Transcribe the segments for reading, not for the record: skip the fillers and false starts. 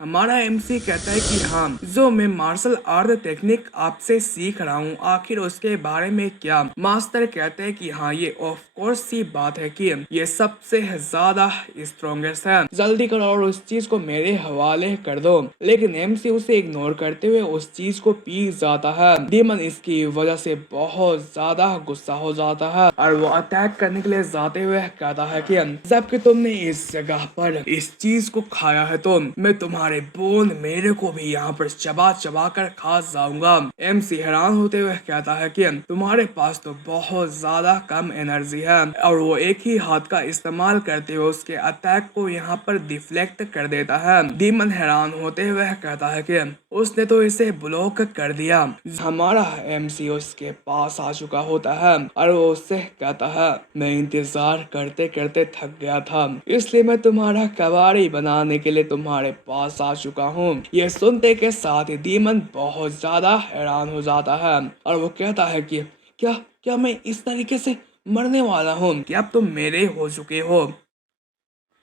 हमारा एमसी कहता है कि हाँ, जो मैं मार्शल आर्ट टेक्निक आपसे सीख रहा हूँ आखिर उसके बारे में क्या। मास्टर कहते हैं कि हाँ, ये ऑफ कोर्स सी बात है कि ये सबसे ज्यादा स्ट्रॉन्गेस्ट है, जल्दी करो और उस चीज को मेरे हवाले कर दो। लेकिन एमसी उसे इग्नोर करते हुए उस चीज को पी जाता है। डीमन इसकी वजह से बहुत ज्यादा गुस्सा हो जाता है और वो अटैक करने के लिए जाते हुए कहता है कि जबकि तुमने इस जगह पर इस चीज को खाया है तो मैं तुम्हारे बोन मेरे को भी यहाँ पर चबा चबा कर खा जाऊंगा। एमसी हैरान होते हुए कहता है कि तुम्हारे पास तो बहुत ज्यादा कम एनर्जी है और वो एक ही हाथ का इस्तेमाल करते हुए उसके अटैक को यहाँ पर डिफ्लेक्ट कर देता है। डीमन हैरान होते हुए कहता है कि उसने तो इसे ब्लॉक कर दिया। हमारा एमसी उसके पास आ चुका होता है और वो उससे कहता है, मैं इंतजार करते करते थक गया था, इसलिए मैं तुम्हारा कबाड़ी बनाने के लिए तुम्हारे पास आ चुका हूँ। ये सुनते के साथ ही डीमन बहुत ज्यादा हैरान हो जाता है और वो कहता है कि क्या क्या मैं इस तरीके से मरने वाला हूँ कि अब तुम मेरे हो चुके हो।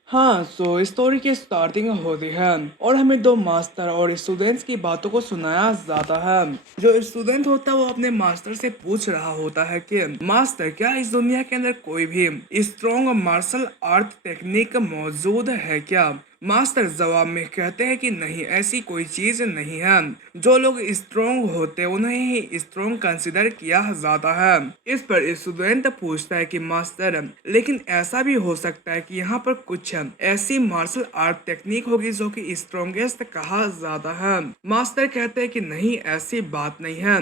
हाँ, सो स्टोरी की स्टार्टिंग होती है और हमें दो मास्टर और स्टूडेंट्स की बातों को सुनाया जाता है। जो स्टूडेंट होता है वो अपने मास्टर से पूछ रहा होता है कि मास्टर, क्या इस दुनिया के अंदर कोई भी स्ट्रॉन्ग मार्शल आर्ट टेक्निक मौजूद है क्या। मास्टर जवाब में कहते हैं कि नहीं, ऐसी कोई चीज नहीं है। जो लोग स्ट्रॉन्ग होते हैं उन्हें ही स्ट्रॉन्ग कंसिडर किया जाता है। इस पर स्टूडेंट पूछता है कि मास्टर, लेकिन ऐसा भी हो सकता है कि यहाँ पर कुछ ऐसी मार्शल आर्ट टेक्निक होगी जो कि स्ट्रॉन्गेस्ट कहा जाता है। मास्टर कहते हैं कि नहीं, ऐसी बात नहीं है,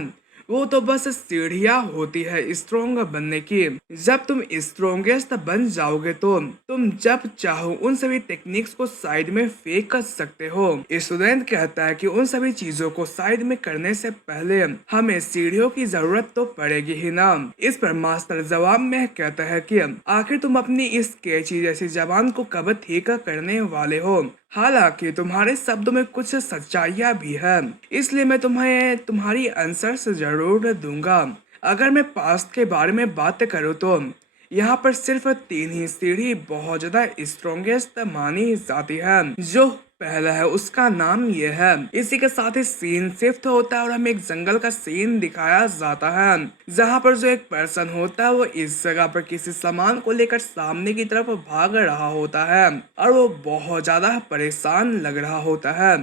वो तो बस सीढ़ियाँ होती है स्ट्रोंग बनने की। जब तुम स्ट्रोंगेस्ट बन जाओगे तो तुम जब चाहो उन सभी टेक्निक्स को साइड में फेंक कर सकते हो। स्टूडेंट कहता है कि उन सभी चीजों को साइड में करने से पहले हमें सीढ़ियों की जरूरत तो पड़ेगी ही ना। इस पर मास्टर जवाब में कहता है कि आखिर तुम अपनी इस कैची जैसी जबान को कब ठीक करने वाले हो। हालांकि तुम्हारे शब्दों में कुछ सच्चाइयाँ भी है, इसलिए मैं तुम्हें तुम्हारी आंसर्स जरूर दूंगा। अगर मैं पास्ट के बारे में बात करूँ तो यहाँ पर सिर्फ तीन ही सीढ़ी बहुत ज्यादा स्ट्रॉन्गेस्ट मानी जाती है। जो पहला है उसका नाम ये है। इसी के साथ ही सीन शिफ्ट होता है और हमें एक जंगल का सीन दिखाया जाता है जहाँ पर जो एक पर्सन होता है वो इस जगह पर किसी सामान को लेकर सामने की तरफ भाग रहा होता है और वो बहुत ज्यादा परेशान लग रहा होता है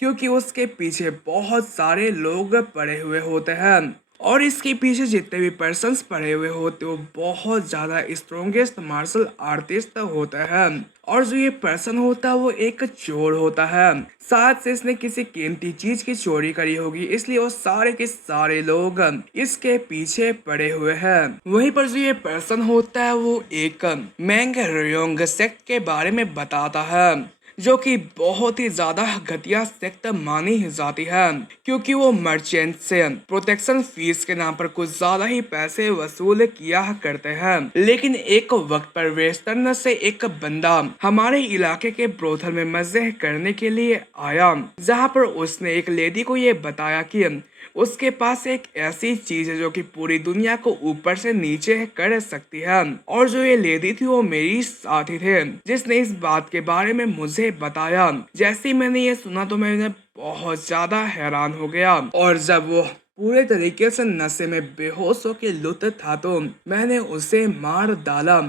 क्योंकि उसके पीछे बहुत सारे लोग पड़े हुए होते हैं और इसके पीछे जितने भी पर्सन्स पड़े हुए होते हैं वो बहुत ज्यादा स्ट्रॉन्गेस्ट मार्शल आर्टिस्ट होते हैं। और जो ये पर्सन होता है वो एक चोर होता है, साथ से इसने किसी कीमती चीज की चोरी करी होगी, इसलिए वो सारे के सारे लोग इसके पीछे पड़े हुए हैं। वहीं पर जो ये पर्सन होता है वो एक मैंग रेयोंग सेक्ट के बारे में बताता है जो कि बहुत ही ज्यादा घटिया सेक्ट मानी जाती है क्योंकि वो मर्चेंट से प्रोटेक्शन फीस के नाम पर कुछ ज्यादा ही पैसे वसूल किया करते हैं। लेकिन एक वक्त पर वेस्टर्न से एक बंदा हमारे इलाके के ब्रोथल में मजे करने के लिए आया जहाँ पर उसने एक लेडी को ये बताया कि उसके पास एक ऐसी चीज है जो कि पूरी दुनिया को ऊपर से नीचे कर सकती है। और जो ये लेडी थी वो मेरी साथी थे जिसने इस बात के बारे में मुझे बताया। जैसे ही मैंने ये सुना तो मैंने बहुत ज्यादा हैरान हो गया और जब वो पूरे तरीके से नशे में बेहोश होकर लुट था तो मैंने उसे मार डाला।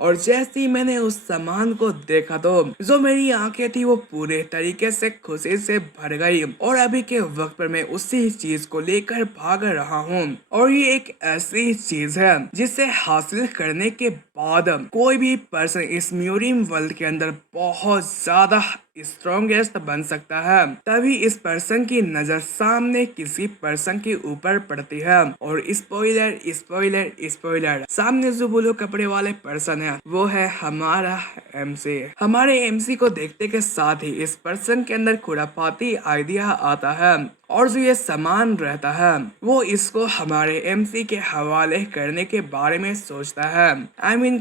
और जैसे ही मैंने उस सामान को देखा तो जो मेरी आंखें थी वो पूरे तरीके से खुशी से भर गई और अभी के वक्त पर मैं उसी चीज को लेकर भाग रहा हूँ। और ये एक ऐसी चीज है जिसे हासिल करने के बाद कोई भी पर्सन इस म्यूरियम वर्ल्ड के अंदर बहुत ज्यादा स्ट्रॉन्गेस्ट बन सकता है। तभी इस पर्सन की नजर सामने किसी पर्सन के ऊपर पड़ती है और स्पॉइलर स्पॉइलर स्पॉइलर, सामने जो ब्लू कपड़े वाले पर्सन है वो है हमारा एमसी। हमारे एमसी को देखते के साथ ही इस पर्सन के अंदर खुरापाती आइडिया आता है और जो ये सामान रहता है वो इसको हमारे एमसी के हवाले करने के बारे में सोचता है।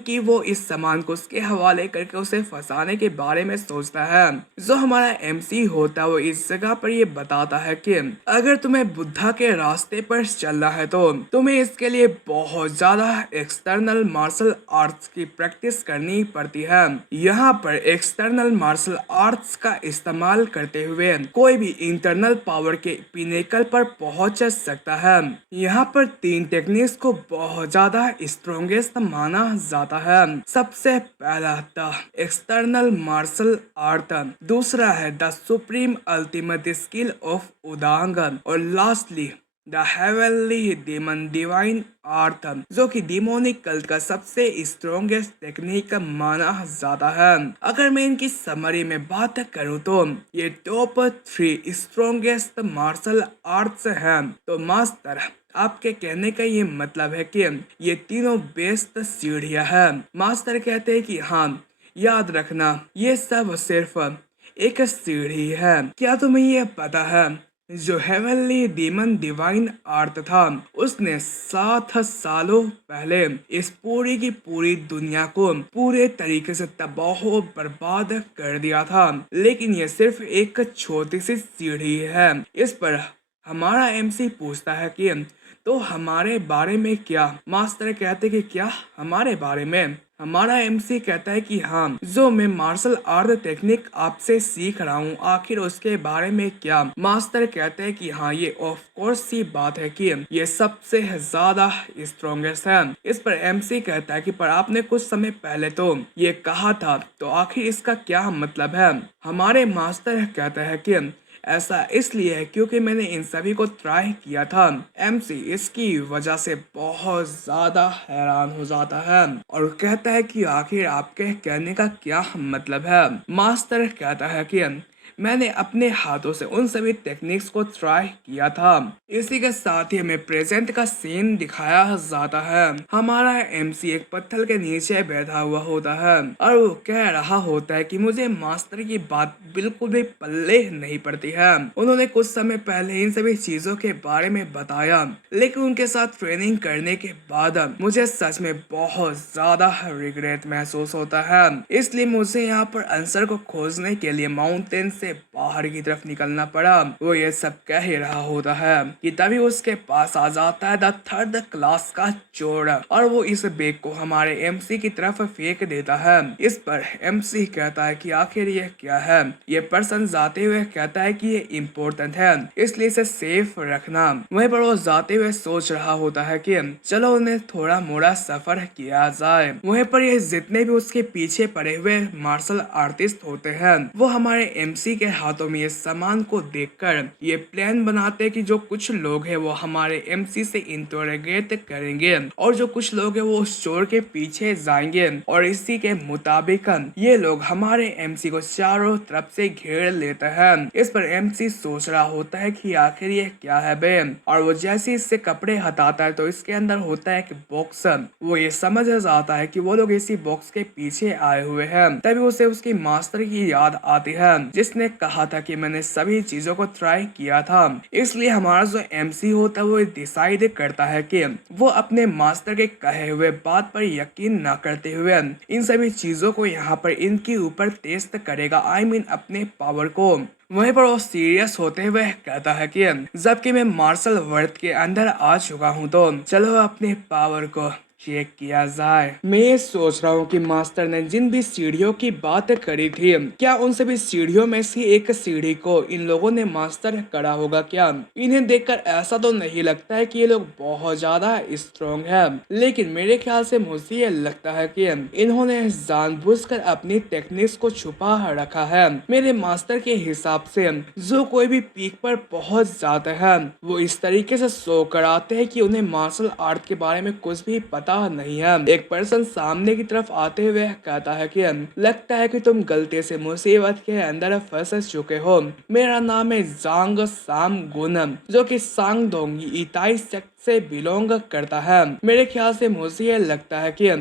कि वो इस सामान को उसके हवाले करके उसे फंसाने के बारे में सोचता है। जो हमारा एमसी होता है वो इस जगह पर ये बताता है कि अगर तुम्हें बुद्धा के रास्ते पर चलना है तो तुम्हें इसके लिए बहुत ज्यादा एक्सटर्नल मार्शल आर्ट्स की प्रैक्टिस करनी पड़ती है। यहाँ पर एक्सटर्नल मार्शल आर्ट्स का इस्तेमाल करते हुए कोई भी इंटरनल पावर के पिनेकल पर पहुंच सकता है। यहाँ पर 3 टेक्निक्स को बहुत ज्यादा स्ट्रॉन्गेस्ट माना जाता है। सबसे पहला द एक्सटर्नल मार्शल आर्ट, दूसरा है the supreme ultimate skill of Wudang और lastly the heavenly demon divine art, जो कि डिमोनिक कल्ट का सबसे स्ट्रॉन्गेस्ट टेक्निक माना जाता है। अगर मैं इनकी समरी में बात करूं तो ये टॉप 3 स्ट्रॉन्गेस्ट मार्शल आर्ट्स हैं। तो मास्टर, आपके कहने का ये मतलब है कि ये तीनों बेस्ट सीढ़ियां हैं। मास्टर कहते हैं कि हाँ, याद रखना ये सब सिर्फ एक सीढ़ी है। क्या तुम्हें ये पता है जो हेवनली डीमन डिवाइन आर्ट था उसने 7 सालों पहले इस पूरी की पूरी दुनिया को पूरे तरीके से तबाह बर्बाद कर दिया था। लेकिन ये सिर्फ एक छोटी सी सीढ़ी है। इस पर हमारा एमसी पूछता है कि तो हमारे बारे में क्या? मास्टर कहते कि क्या हमारे बारे में? हमारा एमसी कहता है कि हाँ, जो मैं मार्शल आर्ट टेक्निक आपसे सीख रहा हूँ आखिर उसके बारे में क्या? मास्टर कहते हैं कि हाँ, ये ऑफ कोर्स सी बात है कि ये सबसे ज्यादा स्ट्रॉन्गेस्ट है। इस पर एमसी कहता है कि पर आपने कुछ समय पहले तो ये कहा था, तो आखिर इसका क्या मतलब है? हमारे मास्टर कहता है कि ऐसा इसलिए है क्योंकि मैंने इन सभी को ट्राई किया था। एमसी इसकी वजह से बहुत ज्यादा हैरान हो जाता है और कहता है कि आखिर आपके कहने का क्या मतलब है? मास्टर कहता है कि मैंने अपने हाथों से उन सभी टेक्निक्स को ट्राई किया था। इसी के साथ ही हमें प्रेजेंट का सीन दिखाया जाता है। हमारा एमसी एक पत्थर के नीचे बैठा हुआ होता है और वो कह रहा होता है कि मुझे मास्टर की बात बिल्कुल भी पल्ले नहीं पड़ती है। उन्होंने कुछ समय पहले इन सभी चीजों के बारे में बताया, लेकिन उनके साथ ट्रेनिंग करने के बाद मुझे सच में बहुत ज्यादा रिग्रेट महसूस होता है। इसलिए मुझे यहाँ पर आंसर को खोजने के लिए माउंटेन से बाहर की तरफ निकलना पड़ा। वो ये सब कह ही रहा होता है कि तभी उसके पास आ जाता है द 3rd क्लास का चोर और वो इस बैग को हमारे एमसी की तरफ फेंक देता है। इस पर एमसी कहता है कि आखिर ये क्या है? ये पर्सन जाते हुए कहता है कि ये इम्पोर्टेंट है इसलिए इसे सेफ रखना। वहीं पर वो जाते हुए सोच रहा होता है कि चलो उन्हें थोड़ा मोड़ा सफर किया जाए। वहीं पर ये जितने भी उसके पीछे पड़े हुए मार्शल आर्टिस्ट होते हैं वो हमारे एमसी के हाथों में ये सामान को देखकर ये प्लान बनाते कि जो कुछ लोग हैं वो हमारे एमसी से इंटरोगेट करेंगे और जो कुछ लोग हैं वो उस चोर के पीछे जाएंगे और इसी के मुताबिक ये लोग हमारे एमसी को चारों तरफ से घेर लेते हैं। इस पर एमसी सोच रहा होता है कि आखिर ये क्या है बे, और वो जैसे इससे कपड़े हटाता है तो इसके अंदर होता है एक बॉक्स। वो ये समझ जाता है कि वो लोग इसी बॉक्स के पीछे आए हुए हैं। तभी उसे उसकी मास्टर की याद आती है जिसने कहा था कि मैंने सभी चीजों को ट्राई किया था। इसलिए हमारा जो एमसी होता है वो डिसाइड करता है कि वो अपने मास्टर के कहे हुए बात पर यकीन न करते हुए इन सभी चीजों को यहाँ पर इनके ऊपर टेस्ट करेगा, अपने पावर को। वहीं पर वो सीरियस होते हुए कहता है कि जबकि मैं मार्शल वर्ल्ड के अंदर आ चुका हूँ तो चलो अपने पावर को चेक किया जाए। मैं ये सोच रहा हूँ कि मास्टर ने जिन भी सीढ़ियों की बात करी थी क्या उन सभी सीढ़ियों में से एक सीढ़ी को इन लोगों ने मास्टर करा होगा क्या? इन्हें देखकर ऐसा तो नहीं लगता है कि ये लोग बहुत ज्यादा स्ट्रॉन्ग है, लेकिन मेरे ख्याल से मुझे ये लगता है कि इन्होंने जानबूझकर अपनी टेक्निक्स को छुपा रखा है। मेरे मास्टर के हिसाब से जो कोई भी पीक पर पहुंच जाते हैं वो इस तरीके से शो कराते हैं कि उन्हें मार्शल आर्ट के बारे में कुछ भी पता नहीं है। एक पर्सन सामने की तरफ आते हुए कहता है कि लगता है कि तुम गलती से मुसीबत के अंदर फंस चुके हो। मेरा नाम है जांग साम गुन जो कि सांगडोंग इताई सेक्ट से बिलोंग करता है। मेरे ख्याल से मुझे ये लगता है कि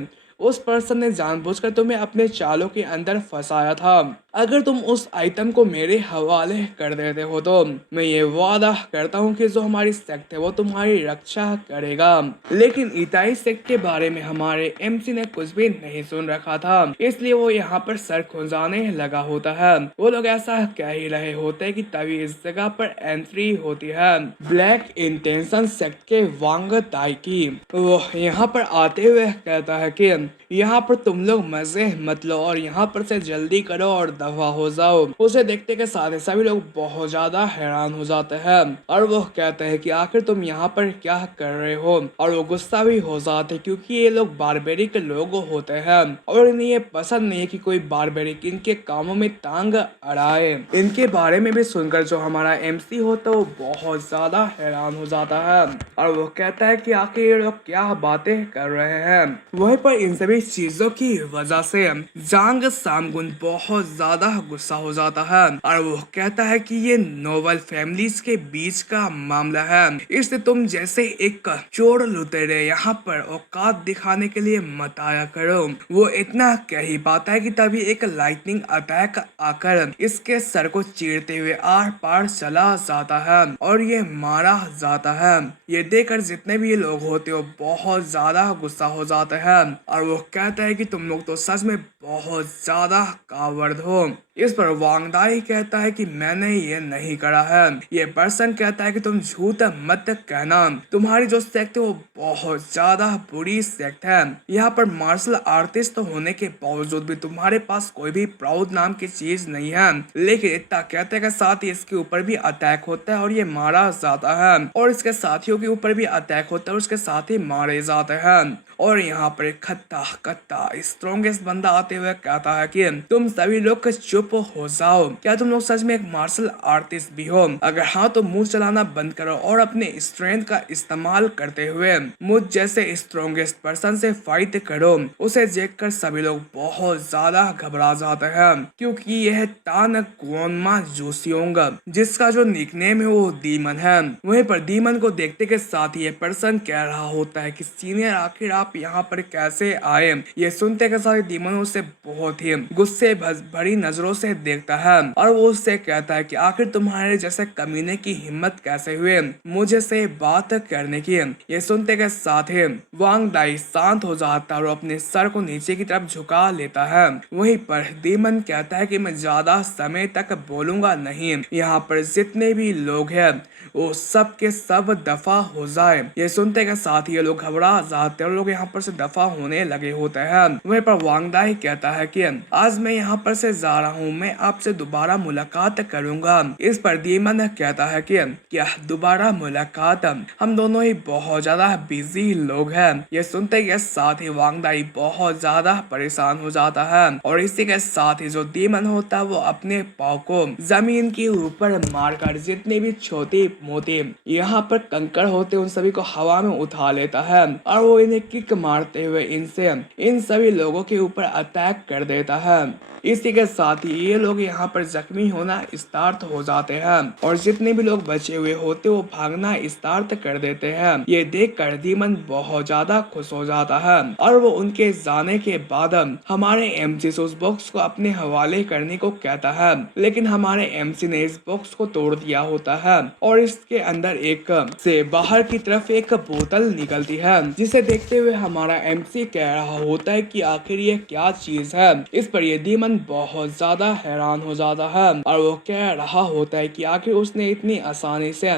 उस पर्सन ने जानबूझकर तुम्हें अपने चालों के अंदर फंसाया था अगर तुम उस आइटम को मेरे हवाले कर देते हो तो मैं ये वादा करता हूँ कि जो हमारी सेक्ट है वो तुम्हारी रक्षा करेगा। लेकिन इताई सेक्ट के बारे में हमारे एमसी ने कुछ भी नहीं सुन रखा था, इसलिए वो यहाँ पर सर खुजाने लगा होता है। वो लोग ऐसा कह ही रहे होते कि तभी इस जगह पर एंट्री होती है ब्लैक इंटेंशन सेक्ट के वांग ताई की। वो यहाँ पर आते हुए कहता है कि यहाँ पर तुम लोग मजे मत लो और यहाँ पर से जल्दी करो और दफा हो जाओ। उसे देखते के साथ सभी लोग बहुत ज्यादा हैरान हो जाते हैं और वो कहते हैं कि आखिर तुम यहाँ पर क्या कर रहे हो, और वो गुस्सा भी हो जाते क्योंकि ये लोग बारबेरिक लोग होते हैं और इन्हें ये पसंद नहीं है कि कोई बारबेरिक इनके कामों में टांग अड़ाए। इनके बारे में भी सुनकर जो हमारा एमसी होता है वो बहुत ज्यादा हैरान हो जाता है और वो कहता है कि आखिर ये लोग क्या बातें कर रहे हैं। वहीं पर इन सभी चीजों की वजह से जांग सामगुन बहुत ज्यादा गुस्सा हो जाता है और वो कहता है कि ये नोबल फैमिलीज के बीच का मामला है, इसलिए तुम जैसे एक चोर लुटेरे यहाँ पर औकात दिखाने के लिए मत आया करो। वो इतना कह ही पाता है कि तभी एक लाइटनिंग अटैक आकर इसके सर को चीरते हुए आर पार चला जाता है और ये मारा जाता है। ये देखकर जितने भी ये लोग होते हो बहुत ज्यादा गुस्सा हो जाते हैं और वो कहता है कि तुम लोग तो सच में बहुत ज्यादा कावर्ड हो। इस पर वांगदाई कहता है कि मैंने ये नहीं करा है। ये पर्सन कहता है कि तुम झूठ मत कहना, तुम्हारी जो सेक्ट है वो बहुत ज्यादा बुरी सेक्ट है। यहाँ पर मार्शल आर्टिस्ट होने के बावजूद भी तुम्हारे पास कोई भी प्राउड नाम की चीज नहीं है। लेकिन इतना कहते के साथ ही इसके ऊपर भी अटैक होता है और ये मारा जाता है और इसके साथियों के ऊपर भी अटैक होता है और उसके साथ ही मारे जाते हैं। और यहाँ पर एक खत्ता कत्ता स्ट्रॉन्गेस्ट बंदा आते हुए कहता है कि तुम सभी लोग चुप हो जाओ, क्या तुम लोग सच में एक मार्शल आर्टिस्ट भी हो? अगर हाँ तो मुंह चलाना बंद करो और अपने स्ट्रेंथ का इस्तेमाल करते हुए मुझ जैसे स्ट्रॉन्गेस्ट पर्सन से फाइट करो। उसे देखकर सभी लोग बहुत ज्यादा घबरा जाते हैं क्योंकि यह तान क्वोनमा जोसियोंग जिसका जो निकनेम है वो डीमन है। वहीं पर डीमन को देखते के साथ ही ये पर्सन कह रहा होता है कि सीनियर आखिर आप यहाँ पर कैसे आए? ये सुनते के साथ डीमन उसे बहुत ही गुस्से भरी नजरों से देखता है और वो उससे कहता है कि आखिर तुम्हारे जैसे कमीने की हिम्मत कैसे हुए मुझे से बात करने की? ये सुनते के साथ ही वांग दाई शांत हो जाता है और अपने सर को नीचे की तरफ झुका लेता है। वहीं पर डीमन कहता है कि मैं ज्यादा समय तक बोलूंगा नहीं, यहाँ पर जितने भी लोग हैं वो सब के सब दफा हो जाए। ये सुनते के साथ ये लोग घबरा जाते हैं और लोग यहाँ पर से दफा होने लगे होते हैं। वहीं पर वांगदाई कहता है कि आज मैं यहाँ पर से जा रहा हूँ, मैं आपसे दोबारा मुलाकात करूंगा। इस पर डीमन कहता है कि क्या दोबारा मुलाकात? हम दोनों ही बहुत ज्यादा बिजी लोग हैं। ये सुनते के साथ ही वांगदाई बहुत ज्यादा परेशान हो जाता है और इसी के साथ ही जो डीमन होता है वो अपने पाँव को जमीन के ऊपर मारकर जितनी भी छोटी मोती यहाँ पर कंकड़ होते उन सभी को हवा में उठा लेता है और वो इन्हें किक मारते हुए इनसे इन सभी लोगों के ऊपर अटैक कर देता है। इसी के साथ ही ये लोग यहाँ पर जख्मी होना स्टार्ट हो जाते हैं और जितने भी लोग बचे हुए होते वो भागना स्टार्ट कर देते हैं। ये देख कर डीमन बहुत ज्यादा खुश हो जाता है और वो उनके जाने के बाद हमारे एमसी से उस बॉक्स को अपने हवाले करने को कहता है, लेकिन हमारे एमसी ने इस बॉक्स को तोड़ दिया होता है और इसके अंदर एक से बाहर की तरफ एक बोतल निकलती है जिसे देखते हुए हमारा एमसी कह रहा होता है कि आखिर ये क्या चीज है। इस पर ये डीमन बहुत ज्यादा हैरान हो जाता है और वो कह रहा होता है कि आखिर उसने इतनी आसानी से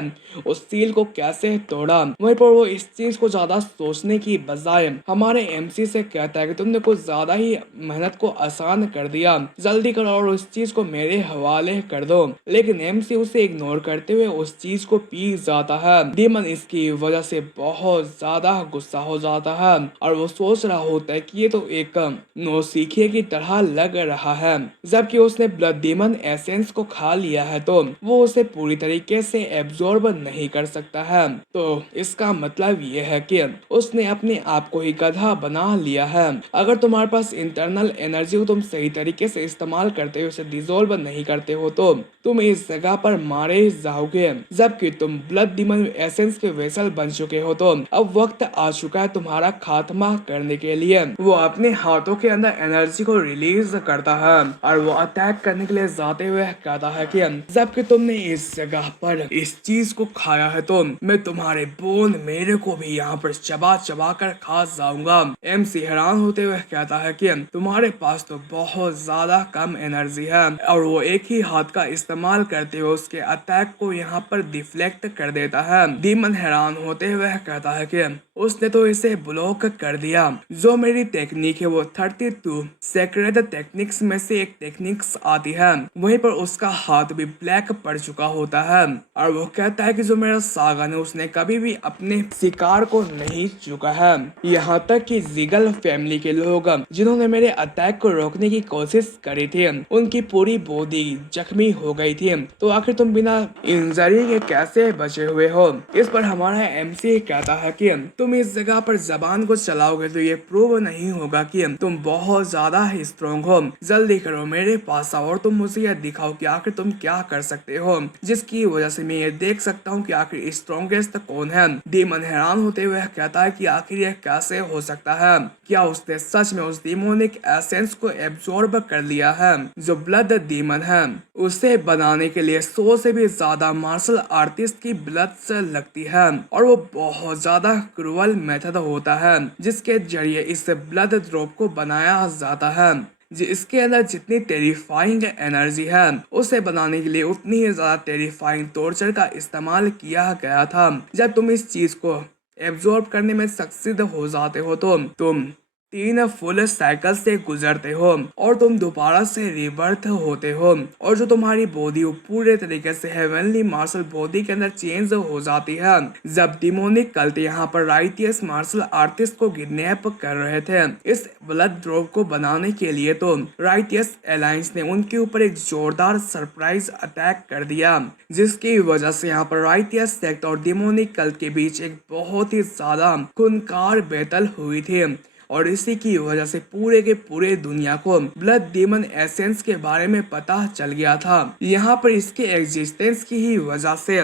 उस सील को कैसे तोड़ा। वहीं पर वो इस चीज को ज्यादा सोचने की बजाय हमारे एमसी से कहता है कि तुमने कुछ ज्यादा ही मेहनत को आसान कर दिया, जल्दी करो और उस चीज को मेरे हवाले कर दो। लेकिन एमसी उसे इग्नोर करते हुए उस चीज को पी जाता है। डीमन इसकी वजह से बहुत ज्यादा गुस्सा हो जाता है और वो सोच रहा होता है कि ये तो एक नौसिखिए की तरह लग रहा है। जबकि उसने ब्लड डीमन एसेंस को खा लिया है तो वो उसे पूरी तरीके से एब्जॉर्ब नहीं कर सकता है। तो इसका मतलब ये है कि उसने अपने आप को ही गधा बना लिया है। अगर तुम्हारे पास इंटरनल एनर्जी को तुम सही तरीके से इस्तेमाल करते हो, उसे डिसॉल्व नहीं करते हो तो तुम इस जगह पर मारे जाओगे। जबकि तुम ब्लड डीमन एसेंस के वेसल बन चुके हो तो अब वक्त आ चुका है तुम्हारा खात्मा करने के लिए। वो अपने हाथों के अंदर एनर्जी को रिलीज करता जाता है और वो अटैक करने के लिए जाते हुए कहता है कि जबकि तुमने इस जगह पर इस चीज को खाया है तो मैं तुम्हारे बोन मेरे को भी यहाँ पर चबा चबा कर खा जाऊंगा। एमसी हैरान होते हुए कहता है कि तुम्हारे पास तो बहुत ज्यादा कम एनर्जी है और वो एक ही हाथ का इस्तेमाल करते हुए उसके अटैक को यहाँ पर डिफ्लेक्ट कर देता है। डीमन हैरान होते हुए कहता है कि उसने तो इसे ब्लॉक कर दिया। जो मेरी टेक्निक है वो 32 सेक्रेट टेक्निक्स में से एक टेक्निक्स आती है, वहीं पर उसका हाथ भी ब्लैक पड़ चुका होता है और वो कहता है कि जो मेरा सागन है उसने कभी भी अपने शिकार को नहीं चुका है। यहाँ तक कि जिगल फैमिली के लोग जिन्होंने मेरे अटैक को रोकने की कोशिश करी थी उनकी पूरी बॉडी जख्मी हो गई थी। तो आखिर तुम बिना इंजरी के कैसे बचे हुए हो? इस पर हमारा एमसी कहता है कि तुम इस जगह पर जबान को चलाओगे तो ये प्रूव नहीं होगा कि तुम बहुत ज्यादा स्ट्रॉन्ग हो। जल्दी करो, मेरे पास आओ और तुम मुझे यह दिखाओ कि आखिर तुम क्या कर सकते हो, जिसकी वजह से मैं ये देख सकता हूँ कि आखिर स्ट्रॉन्गेस्ट कौन है। डीमन हैरान होते हुए कहता है कि आखिर यह कैसे हो सकता है? क्या उसने सच में उस डिमोनिक एसेंस को एब्जॉर्ब कर लिया है जो ब्लड डीमन है? उसे बनाने के लिए 100 से भी ज्यादा मार्शल आर्टिस्ट की ब्लड से लगती है और वो बहुत ज्यादा क्रूअल मेथड होता है जिसके जरिए इस ब्लड ड्रॉप को बनाया जाता है। इसके अंदर जितनी टेरिफाइंग एनर्जी है उसे बनाने के लिए उतनी ही ज्यादा टेरिफाइंग टॉर्चर का इस्तेमाल किया गया था। जब तुम इस चीज को एब्जॉर्ब करने में सक्सेस हो जाते हो तो तुम 3 फुल साइकिल से गुजरते हो और तुम दोबारा से रिबर्थ होते हो और जो तुम्हारी बॉडी पूरे तरीके से हेवनली मार्शल बॉडी के अंदर चेंज हो जाती है। जब डिमोनिक कल्ट यहाँ पर राइटियस मार्शल आर्टिस्ट को किडनैप कर रहे थे इस ब्लड ड्रॉप को बनाने के लिए तो राइटियस अलायंस ने उनके ऊपर एक जोरदार सरप्राइज अटैक कर दिया, जिसकी वजह से यहाँ पर राइटियस सेक्ट और डिमोनिक कल्ट के बीच एक बहुत ही ज्यादा खूनखार बैटल हुई थी और इसी की वजह से पूरे के पूरे दुनिया को ब्लड डीमन एसेंस के बारे में पता चल गया था। यहाँ पर इसके एग्जिस्टेंस की ही वजह से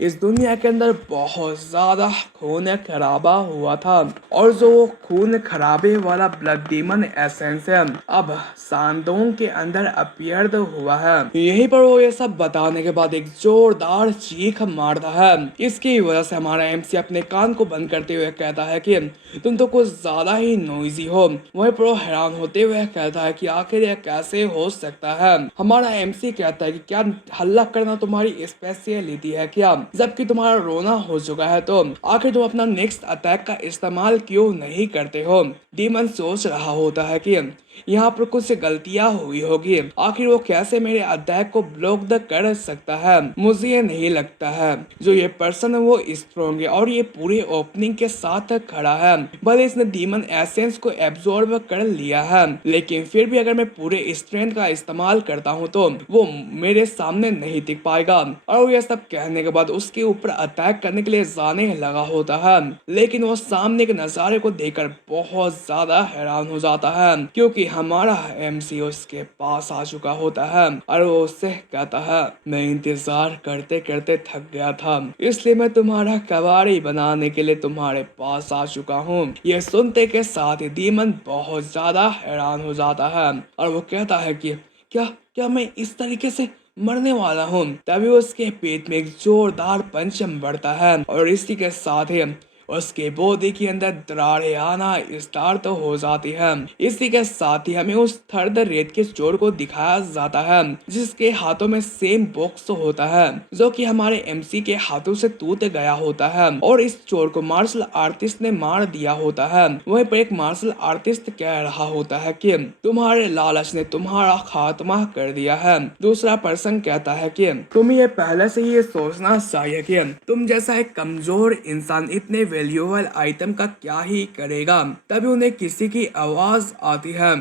इस दुनिया के अंदर बहुत ज्यादा खून खराबा हुआ था और जो खून खराबे वाला ब्लड डीमन एसेंस है अब सांडोंग के अंदर अपीयर्ड हुआ है। यहीं पर वो ये सब बताने के बाद एक जोरदार चीख मारता है। इसकी वजह से हमारा एमसी अपने कान को बंद करते हुए कहता है कि तुम तो कुछ ज्यादा ही नॉइजी हो। वहीं पर वो हैरान होते हुए कहता है कि आखिर यह कैसे हो सकता है। हमारा एमसी कहता है कि क्या हल्ला करना तुम्हारी स्पेशलिटी है क्या? जबकि तुम्हारा रोना हो चुका है तो आखिर तुम अपना नेक्स्ट अटैक का इस्तेमाल क्यों नहीं करते हो? डीमन सोच रहा होता है कि यहाँ पर कुछ गलतियाँ हुई होगी। आखिर वो कैसे मेरे अटैक को ब्लॉक कर सकता है? मुझे ये नहीं लगता है जो ये पर्सन है वो स्ट्रॉन्ग है और ये पूरे ओपनिंग के साथ खड़ा है। भले इसने डीमन एसेंस को एब्जॉर्ब कर लिया है लेकिन फिर भी अगर मैं पूरे स्ट्रेंथ का इस्तेमाल करता हूँ तो वो मेरे सामने नहीं टिक पाएगा। और ये सब कहने के बाद उसके ऊपर अटैक करने के लिए जाने लगा होता है लेकिन वो सामने के नजारे को देखकर बहुत ज्यादा हैरान हो जाता है क्योंकि हमारा एमसी उसके पास आ चुका होता है और वो उससे कहता है मैं इंतजार करते करते थक गया था इसलिए मैं तुम्हारा कबाड़ी बनाने के लिए तुम्हारे पास आ चुका हूँ। ये सुनते के साथ ही डीमन बहुत ज्यादा हैरान हो जाता है और वो कहता है कि क्या क्या मैं इस तरीके से मरने वाला हूँ? तभी उसके पेट में एक जोरदार पंच बढ़ता है और इसी के साथ ही उसके बॉडी के अंदर दरारें आना स्टार्ट हो जाती है। इसी के साथ ही हमें उस थर्ड रेड के चोर को दिखाया जाता है जिसके हाथों में सेम बॉक्स होता है जो कि हमारे एमसी के हाथों से टूट गया होता है और इस चोर को मार्शल आर्टिस्ट ने मार दिया होता है। वहीं पर एक मार्शल आर्टिस्ट कह रहा होता है कि तुम्हारे लालच ने तुम्हारा खात्मा कर दिया है। दूसरा पर्सन कहता है कि तुम्हें ये पहले से ही ये सोचना चाहिए कि तुम जैसा एक कमजोर इंसान इतने वैल्यूएबल आइटम का क्या ही करेगा। तभी उन्हें किसी की आवाज आती है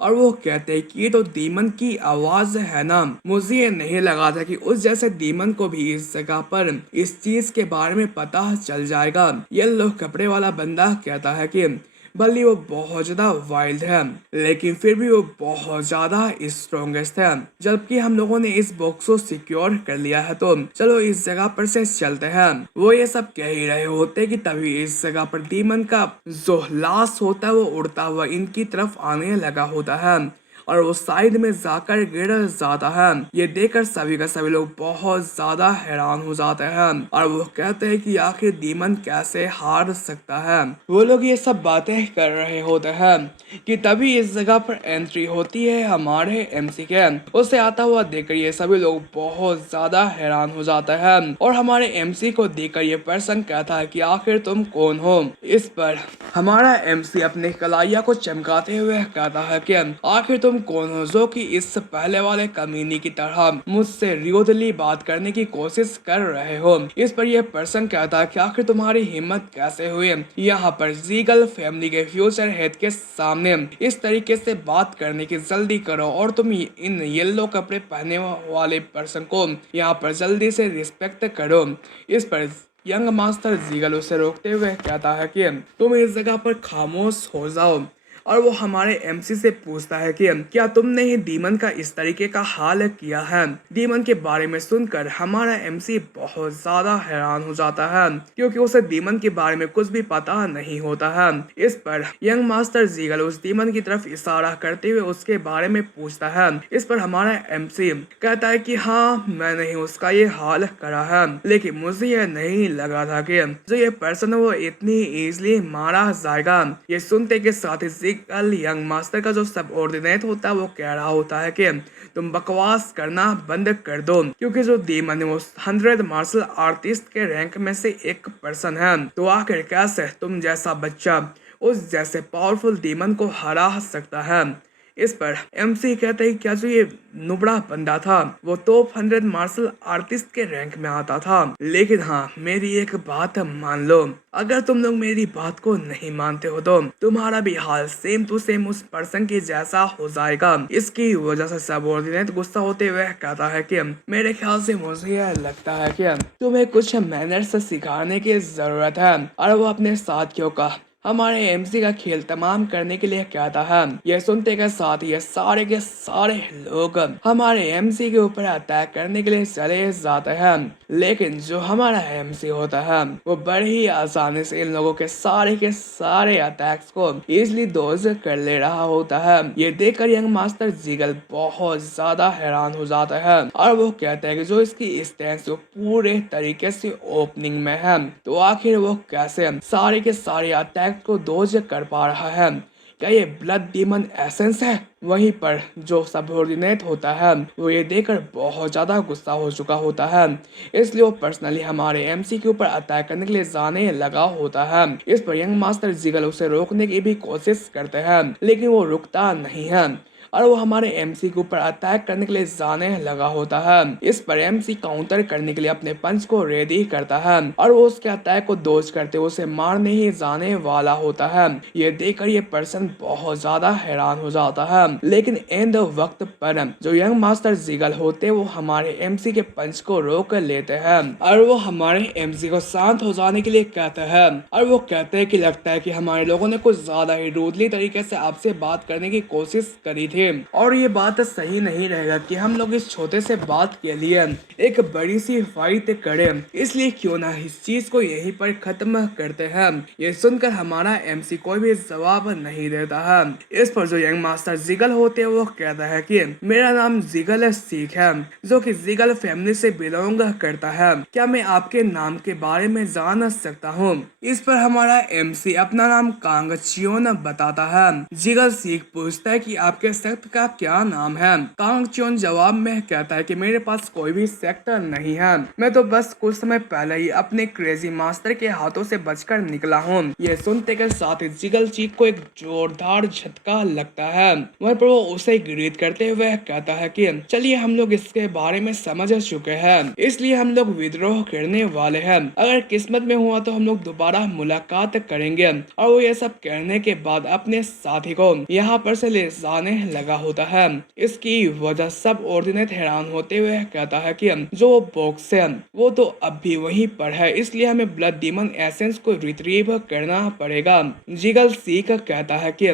और वो कहते हैं कि ये तो डीमन की आवाज है ना। मुझे ये नहीं लगा था कि उस जैसे डीमन को भी इस जगह पर इस चीज के बारे में पता चल जाएगा। येलो कपड़े वाला बंदा कहता है कि भले वो बहुत ज्यादा वाइल्ड है लेकिन फिर भी वो बहुत ज्यादा स्ट्रॉन्गेस्ट है। जबकि हम लोगों ने इस बॉक्स को सिक्योर कर लिया है तो चलो इस जगह पर से चलते हैं। वो ये सब कह ही रहे होते कि तभी इस जगह पर डीमन का जो लाश होता है वो उड़ता हुआ इनकी तरफ आने लगा होता है और वो साइड में जाकर गिर जाता है। ये देखकर सभी का सभी लोग बहुत ज्यादा हैरान हो जाते हैं और वो कहते हैं कि आखिर डीमन कैसे हार सकता है। वो लोग ये सब बातें कर रहे होते हैं कि तभी इस जगह पर एंट्री होती है हमारे एमसी के। उसे आता हुआ देखकर ये सभी लोग बहुत ज्यादा हैरान हो जाते हैं और हमारे एमसी को देखकर ये पर्सन कहता है कि आखिर तुम कौन हो। इस पर हमारा एमसी अपने कलाइया को चमकाते हुए कहता है कि आखिर तुम कौन हो जो कि इस पहले वाले कमीनी की तरह मुझसे रियोदली बात करने की कोशिश कर रहे हो। इस पर यह पर्सन कहता है कि आखिर तुम्हारी हिम्मत कैसे हुई यहाँ पर जीगल फैमिली के फ्यूचर हेड के सामने इस तरीके से बात करने की। जल्दी करो और तुम इन येलो कपड़े पहने वाले पर्सन को यहाँ पर जल्दी से रिस्पेक्ट करो। इस पर यंग मास्टर जीगल उसे रोकते हुए कहता है कि तुम इस जगह पर खामोश हो जाओ। और वो हमारे एमसी से पूछता है कि क्या तुमने ही डीमन का इस तरीके का हाल किया है। डीमन के बारे में सुनकर हमारा एमसी बहुत ज्यादा हैरान हो जाता है क्योंकि उसे डीमन के बारे में कुछ भी पता नहीं होता है। इस पर यंग मास्टर जीगल उस डीमन की तरफ इशारा करते हुए उसके बारे में पूछता है। इस पर हमारा एमसी कहता है कि हाँ मैंने ही उसका ये हाल करा है, लेकिन मुझे यह नहीं लगा था कि जो ये पर्सन है वो इतनी इजीली मारा जाएगा। ये सुनते के साथ ही कल यंग मास्टर का जो सबऑर्डिनेट होता है वो कह रहा होता है कि तुम बकवास करना बंद कर दो क्योंकि जो डीमन है वो 100 मार्शल आर्टिस्ट के रैंक में से एक पर्सन है। तो आखिर कैसे तुम जैसा बच्चा उस जैसे पावरफुल डीमन को हरा सकता है। इस पर एमसी कहते हैं क्या जो ये नुबड़ा बंदा था वो टॉप 100 मार्शल आर्टिस्ट के रैंक में आता था, लेकिन हाँ मेरी एक बात मान लो, अगर तुम लोग मेरी बात को नहीं मानते हो तो तुम्हारा भी हाल सेम टू सेम उस पर्सन के जैसा हो जाएगा। इसकी वजह से सबऑर्डिनेट गुस्सा होते हुए कहता है कि मेरे ख्याल से मुझे यह लगता है कि तुम्हें कुछ मैनर्स सिखाने की जरूरत है। और वो अपने साथियों का हमारे एमसी का खेल तमाम करने के लिए कहता है। यह सुनते के साथ ये सारे के सारे लोग हमारे एमसी के ऊपर अटैक करने के लिए चले जाते हैं, लेकिन जो हमारा एमसी होता है वो बड़ी ही आसानी से इन लोगों के सारे अटैक्स को इजिली डॉज कर ले रहा होता है। ये देखकर यंग मास्टर जीगल बहुत ज्यादा हैरान हो जाता है और वो कहता है कि जो इसकी स्टैंस पूरे तरीके से ओपनिंग में है तो आखिर वो कैसे सारे के सारे अटैक को डॉज कर पा रहा है। क्या ये ब्लड डीमन एसेंस है। वहीं पर जो सबऑर्डिनेट होता है वो ये देखकर बहुत ज्यादा गुस्सा हो चुका होता है, इसलिए वो पर्सनली हमारे एमसी के ऊपर अटैक करने के लिए जाने लगा होता है। इस पर यंग मास्टर जिगल उसे रोकने की भी कोशिश करते हैं, लेकिन वो रुकता नहीं है और वो हमारे एमसी के ऊपर अटैक करने के लिए जाने लगा होता है। इस पर एमसी काउंटर करने के लिए अपने पंच को रेडी करता है और वो उसके अटैक को डॉज करते उसे मारने ही जाने वाला होता है। ये देखकर ये पर्सन बहुत ज्यादा हैरान हो जाता है, लेकिन एंड वक्त पर जो यंग मास्टर जिगल होते वो हमारे एमसी के पंच को रोक लेते हैं और वो हमारे एमसी को शांत हो जाने के लिए कहते हैं। और वो कहते हैं कि लगता है कि हमारे लोगों ने कुछ ज्यादा ही रूडली तरीके से आपसे बात करने की कोशिश करी थी और ये बात सही नहीं रहेगा कि हम लोग इस छोटे से बात के लिए एक बड़ी सी फाइट करें, इसलिए क्यों ना इस चीज को यहीं पर खत्म करते हैं। ये सुनकर हमारा एमसी कोई भी जवाब नहीं देता है। इस पर जो यंग मास्टर जिगल होते हैं वो कहता है कि मेरा नाम जिगल सीख है जो कि जिगल फैमिली से बिलोंग करता है, क्या मैं आपके नाम के बारे में जान सकता हूँ। इस पर हमारा एमसी अपना नाम कांगचियोन बताता है। जिगल सीख पूछता है कि आपके सेक्ट का क्या नाम है। कांगचियोन जवाब में कहता है कि मेरे पास कोई भी सेक्ट नहीं है, मैं तो बस कुछ समय पहले ही अपने क्रेजी मास्टर के हाथों से बचकर निकला हूँ। यह सुनते के साथ ही जिगल चीक को एक जोरदार झटका लगता है। वहीं पर वो उसे ग्रीट करते हुए कहता है कि चलिए हम लोग इसके बारे में समझ चुके हैं, इसलिए हम लोग विद्रोह करने वाले हैं। अगर किस्मत में हुआ तो हम लोग दोबारा मुलाकात करेंगे। और वो ये सब कहने के बाद अपने साथी को यहाँ पर से ले जाने लगा होता है। इसकी वजह सब ऑर्डिनेट हैरान होते हुए कहता है कि जो बॉक्स है वो तो अब भी वहीं पर है, इसलिए हमें ब्लड डीमन एसेंस को रिट्रीव करना पड़ेगा। जिगल सीख कहता है कि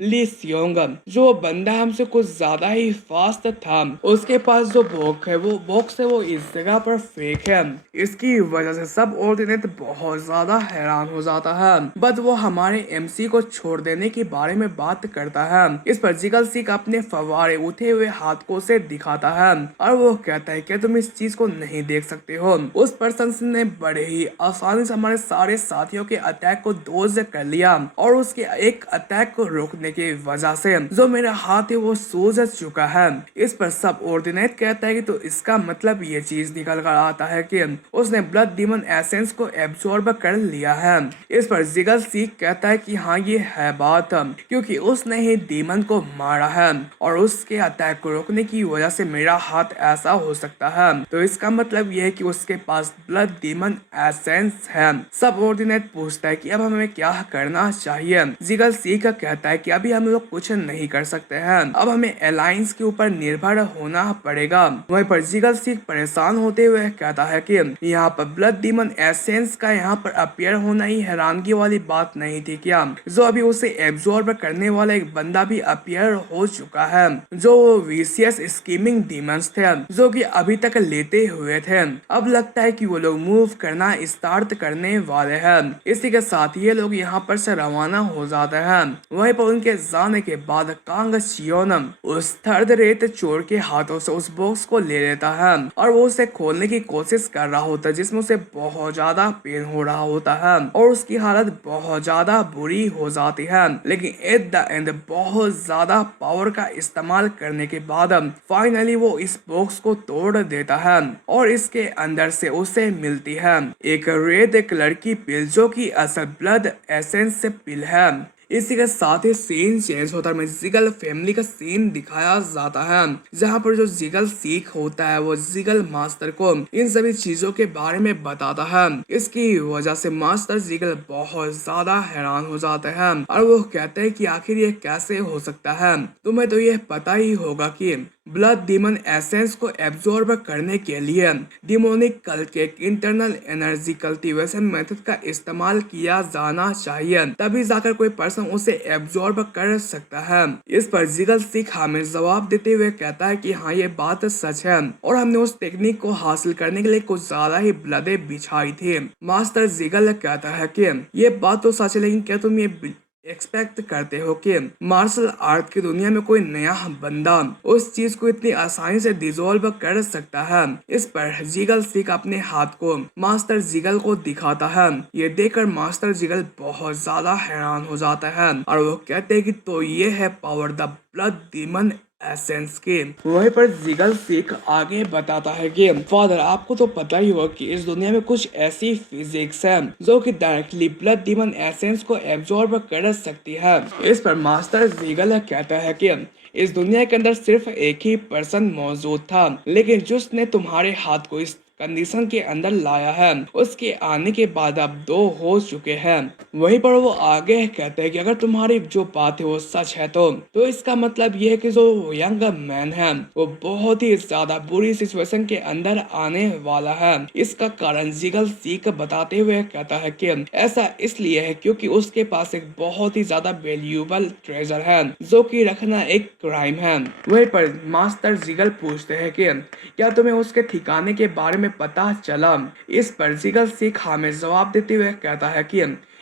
ली सियोंग। जो बंदा हमसे कुछ ज्यादा ही फास्ट था, उसके पास जो बॉक्स है वो इस जगह पर फेक है। इसकी वजह से सब ऑर्डिनेट बहुत ज्यादा हैरान हो जाता है। बट वो हमारे एमसी को छोड़ देने के बारे में बात करता है। इस पर जिगल सिख अपने फवारे उठे हुए हाथ को से दिखाता है और वो कहता है कि तुम इस चीज को नहीं देख सकते हो। उस पर्सन ने बड़े ही आसानी से हमारे सारे साथियों के अटैक को डोज कर लिया और उसके एक अटैक को रोकने की वजह से जो मेरा हाथ है वो सूज चुका है। इस पर सब ऑर्डिनेट कहता है कि तो इसका मतलब ये चीज निकल कर आता है कि उसने ब्लड डीमन एसेंस को एब्जॉर्ब कर लिया है। इस पर जिगल सिख कहता है कि हाँ ये है बात, क्योंकि उसने ही डीमन को मारा है और उसके अटैक को रोकने की वजह से मेरा हाथ ऐसा हो सकता है। तो इसका मतलब यह है कि उसके पास ब्लड डीमन एसेंस है। सब ऑर्डिनेट पूछता है कि अब हमें क्या करना चाहिए। जिगल सिख कहता है कि अभी हम लोग कुछ नहीं कर सकते हैं, अब हमें अलायंस के ऊपर निर्भर होना पड़ेगा। वहीं पर जिगल सिख परेशान होते हुए कहता है कि यहाँ पर ब्लड डीमन एसेंस का यहाँ पर अपीयर होना ही हैरानगी वाली बात नहीं थी क्या? जो अभी उसे एब्जॉर्ब करने वाला एक बंदा भी अपीयर हो चुका है, जो विशियस स्कीमिंग डीमंस थे, जो कि अभी तक लेते हुए थे। अब लगता है कि वो लोग मूव करना स्टार्ट करने वाले हैं। इसी के साथ ये लोग यहाँ पर से रवाना हो जाते हैं। वहीं पर उनके जाने के बाद कांग चियोन उस थर्ड रेत चोर के हाथों से उस बॉक्स को ले लेता है और वो उसे खोलने की कोशिश कर रहा होता है, जिसमें उसे बहुत ज्यादा पेन हो रहा होता है और उसकी हालत बहुत ज्यादा बुरी हो जाती है। लेकिन एट द एंड बहुत ज्यादा पावर का इस्तेमाल करने के बाद फाइनली वो इस बॉक्स को तोड़ देता है और इसके अंदर से उसे मिलती है एक रेड कलर की पिल, जो कि असल ब्लड एसेंस से पिल है। इसी के साथ ही सीन चेंज होता है, जिगल फैमिली का सीन दिखाया जाता है, जहाँ पर जो जिगल सिख होता है वो जिगल मास्टर को इन सभी चीजों के बारे में बताता है। इसकी वजह से मास्टर जिगल बहुत ज्यादा हैरान हो जाते हैं और वो कहते हैं कि आखिर ये कैसे हो सकता है। तुम्हें तो ये पता ही होगा कि ब्लड डीमन एसेंस को एब्जॉर्ब करने के लिए डिमोनिक कल्ट के इंटरनल एनर्जी कल्टीवेशन मेथड का इस्तेमाल किया जाना चाहिए, तभी जाकर कोई पर्सन उसे एब्जॉर्ब कर सकता है। इस पर जिगल सिख हमें जवाब देते हुए कहता है कि हाँ ये बात सच है और हमने उस टेक्निक को हासिल करने के लिए कुछ ज्यादा ही ब्लडें बिछाई थी। मास्टर जिगल कहता है कि ये बात तो सच है, लेकिन क्या तुम ये एक्सपेक्ट करते हो कि मार्शल आर्ट की दुनिया में कोई नया बंदा उस चीज को इतनी आसानी से डिसॉल्व कर सकता है? इस पर जिगल सिख अपने हाथ को मास्टर जिगल को दिखाता है। ये देखकर मास्टर जिगल बहुत ज्यादा हैरान हो जाता है और वो कहते हैं कि तो ये है power the blood demon essence के। वहीं पर जिगल सिख आगे बताता है कि फादर आपको तो पता ही होगा कि इस दुनिया में कुछ ऐसी फिजिक्स है जो कि डायरेक्टली ब्लड डीमन एसेंस को एब्जॉर्ब कर सकती है। इस पर मास्टर जिगल कहता है कि इस दुनिया के अंदर सिर्फ एक ही पर्सन मौजूद था, लेकिन जिसने तुम्हारे हाथ को इस कंडीशन के अंदर लाया है उसके आने के बाद अब 2 हो चुके हैं। वहीं पर वो आगे कहते हैं कि अगर तुम्हारी जो बात है वो सच है तो इसका मतलब ये है कि जो यंग मैन है वो बहुत ही ज्यादा बुरी सिचुएशन के अंदर आने वाला है। इसका कारण जिगल सिख बताते हुए कहता है कि ऐसा इसलिए है क्योंकि उसके पास एक बहुत ही ज्यादा वैल्यूएबल ट्रेजर है जो कि रखना एक क्राइम है। वहीं पर मास्टर जिगल पूछते हैं कि क्या तुम्हें उसके ठिकाने के बारे में पता चला? इस पर जिगल सिख हमें जवाब देते हुए कहता है कि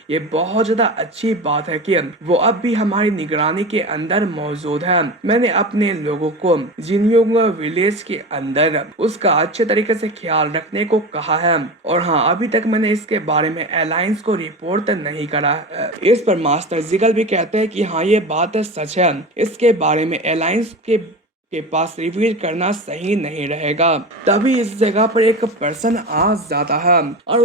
ये बहुत ज्यादा अच्छी बात है कि वो अब भी हमारी निगरानी के अंदर मौजूद है। मैंने अपने लोगों को जिनयोंग विलेज के अंदर उसका अच्छे तरीके से ख्याल रखने को कहा है और हाँ अभी तक मैंने इसके बारे में अलायंस को रिपोर्ट नहीं करा है। इस पर मास्टर जिगल भी कहते हैं कि हाँ ये बात सच है, इसके बारे में अलायंस के पास रिवील करना सही नहीं रहेगा। तभी इस जगह पर एक पर्सन आ जाता है और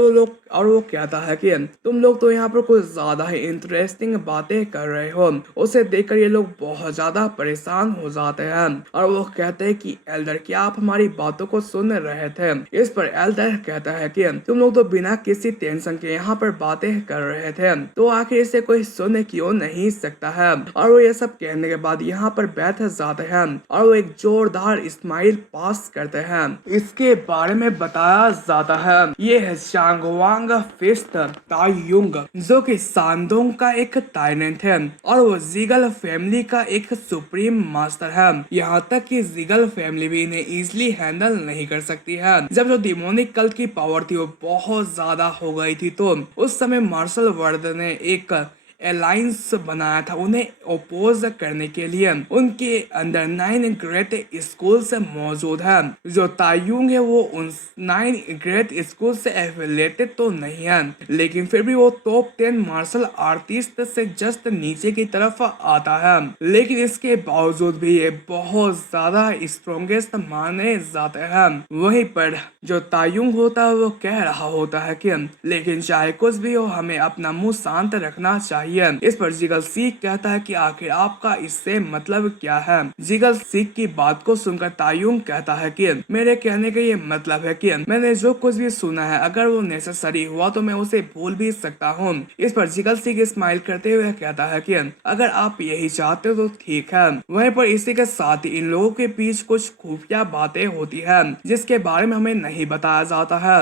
वो कहता है कि तुम लोग तो यहाँ पर कुछ ज्यादा ही इंटरेस्टिंग बातें कर रहे हो। उसे देखकर ये लोग बहुत ज्यादा परेशान हो जाते हैं और वो कहते हैं कि एल्डर क्या आप हमारी बातों को सुन रहे थे? इस पर एल्डर कहता है कि तुम लोग तो बिना किसी टेंशन के यहाँ पर बातें कर रहे थे, तो आखिर इसे कोई सुन क्यों नहीं सकता है? और वो ये सब कहने के बाद यहाँ पर बैठ जाते हैं और वो एक जोरदार स्माइल पास करते हैं। इसके बारे में बताया जाता है ये है शांगवांग फिस्ट तायुंग, जो कि सांडोंग का एक टाइनेंट है और वो जीगल फैमिली का एक सुप्रीम मास्टर है। यहाँ तक कि जीगल फैमिली भी इन्हें इजिली हैंडल नहीं कर सकती है। जब जो डिमोनिक कल्ट की पावर थी वो बहुत ज्यादा हो गई थी, तो उस समय मार्शल वर्ल्ड ने एक अलायंस बनाया था उन्हें ओपोज करने के लिए। उनके अंदर 9 ग्रेट स्कूल्स मौजूद है। जो तायुंग है वो उन 9 ग्रेट स्कूल से एफिलेटेड तो नहीं है, लेकिन फिर भी वो टॉप 10 मार्शल आर्टिस्ट से जस्ट नीचे की तरफ आता है। लेकिन इसके बावजूद भी ये बहुत ज्यादा स्ट्रॉन्गेस्ट माने जाते हैं। वहीं पर जो तायुंग होता है वो कह रहा होता है कि लेकिन चाहे कुछ भी हो हमें अपना मुंह शांत रखना चाहिए। इस पर जिगल सीख कहता है कि आखिर आपका इससे मतलब क्या है। जिगल सीख की बात को सुनकर तायुंग कहता है कि मेरे कहने का ये मतलब है कि मैंने जो कुछ भी सुना है अगर वो नेसेसरी हुआ तो मैं उसे भूल भी सकता हूँ। इस पर जिगल सीख स्माइल करते हुए कहता है कि अगर आप यही चाहते हो तो ठीक है। वहीं पर इसी के साथ ही इन लोगों के बीच कुछ खुफिया बातें होती है जिसके बारे में हमें नहीं बताया जाता है।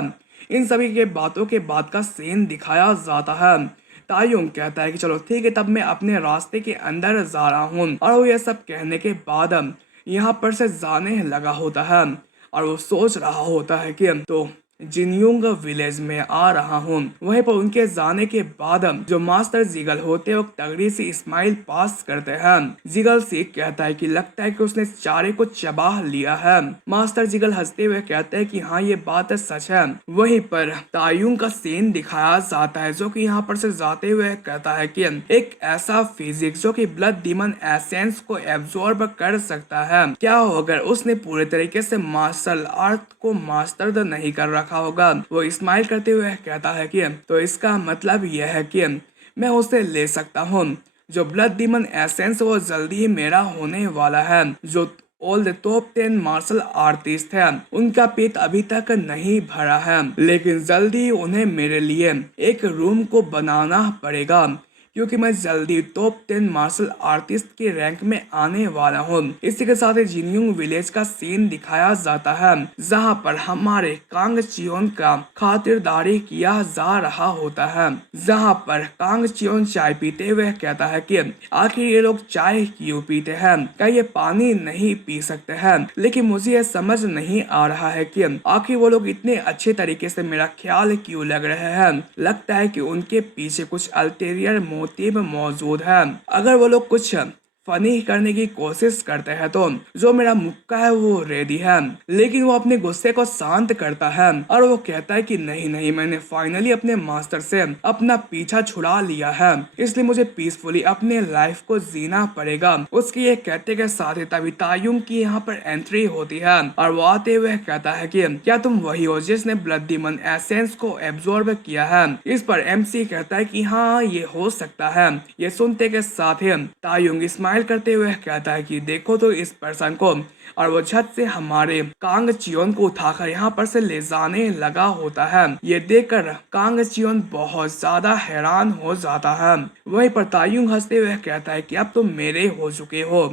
इन सभी के बातों के बाद का सीन दिखाया जाता है। तायुंग कहता है कि चलो ठीक है, तब मैं अपने रास्ते के अंदर जा रहा हूँ। और वो ये सब कहने के बाद यहाँ पर से जाने लगा होता है और वो सोच रहा होता है कि तो जिनयुंग विलेज में आ रहा हूँ। वहीं पर उनके जाने के बाद जो मास्टर जिगल होते हैं वो तगड़ी सी स्माइल पास करते हैं। जिगल सीख कहता है कि लगता है कि उसने चारे को चबा लिया है। मास्टर जिगल हंसते हुए कहते हैं कि हाँ ये बात सच है। वहीं पर तायुंग का सीन दिखाया जाता है जो कि यहाँ पर से जाते हुए कहता है कि एक ऐसा फिजिक्स जो कि ब्लड डीमन एसेंस को एब्जॉर्ब कर सकता है, क्या हो अगर उसने पूरे तरीके से मार्शल आर्ट को मास्टर नहीं कर रखा होगा। वो स्माइल करते हुए कहता है कि तो इसका मतलब यह है कि मैं उसे ले सकता हूँ। जो ब्लड डीमन एसेंस वो जल्दी ही मेरा होने वाला है। जो all the top 10 martial artist है उनका पेट अभी तक नहीं भरा है, लेकिन जल्दी उन्हें मेरे लिए एक रूम को बनाना पड़ेगा क्योंकि मैं जल्दी टॉप 10 मार्शल आर्टिस्ट के रैंक में आने वाला हूँ। इसी के साथ ही जिनयुंग विलेज का सीन दिखाया जाता है जहाँ पर हमारे कांग चियोन का खातिरदारी किया जा रहा होता है। जहाँ पर कांग चियोन चाय पीते हुए कहता है कि आखिर ये लोग चाय क्यों पीते हैं, क्या ये पानी नहीं पी सकते हैं। लेकिन मुझे ये समझ नहीं आ रहा है कि आखिर वो लोग इतने अच्छे तरीके से मेरा ख्याल क्यों लग रहे हैं। लगता है कि उनके पीछे कुछ अल्टीरियर मोटिव मौजूद है। अगर वो लोग कुछ फनी करने की कोशिश करते हैं तो जो मेरा मुक्का है वो रेडी है। लेकिन वो अपने गुस्से को शांत करता है और वो कहता है कि नहीं नहीं, मैंने फाइनली अपने मास्टर से अपना पीछा छुड़ा लिया है, इसलिए मुझे पीसफुली अपने लाइफ को जीना पड़ेगा। उसके ये कहते के साथ ही तभी तायुंग की यहाँ पर एंट्री होती है और वो आते हुए कहता है कि क्या तुम वही हो जिसने ब्लड डीमन एसेंस को एब्जॉर्ब किया है। इस पर एमसी कहता है कि हाँ ये हो सकता है। ये सुनते के साथ ही तायुंग स्माइल करते हुए कहता है कि देखो तो इस पर्सन को, और वो छत से हमारे कांग चियोन को उठाकर यहाँ पर से ले जाने लगा होता है। ये देखकर कांग चियोन बहुत ज्यादा हैरान हो जाता है। वहीं पर तायुंग हंसते हुए कहता है कि अब तुम मेरे हो चुके हो।